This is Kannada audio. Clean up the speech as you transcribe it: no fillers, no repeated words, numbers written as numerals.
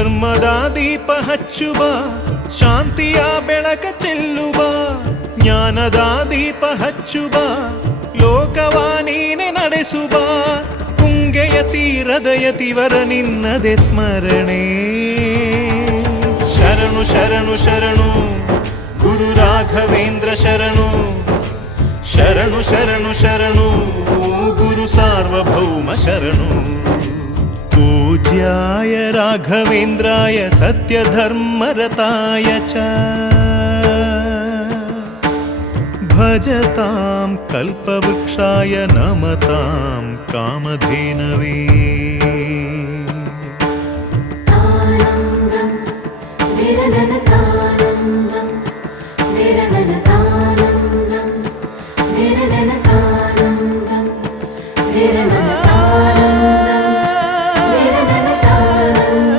ಧರ್ಮದ ದೀಪ ಹಚ್ಚುವ, ಶಾಂತಿಯ ಬೆಳಕ ಚೆಲ್ಲುವ, ಜ್ಞಾನದ ದೀಪ ಹಚ್ಚುವ, ಲೋಕವ ನೀನೆ ನಡೆಸುವ. ತುಂಗೆಯ ತೀರದ ಯತಿವರ ನಿನ್ನದೆ ಸ್ಮರಣೆ. ಶರಣು ಶರಣು ಶರಣು ಗುರು ರಾಘವೇಂದ್ರ ಶರಣು, ಶರಣು ಶರಣು ಶರಣು ಗುರು ಸಾರ್ವಭೌಮ ಶರಣು. पूज्याय राघवेन्द्राय सत्यधर्मरताय च भजतां कल्पवृक्षाय नमतां कामधेनवे.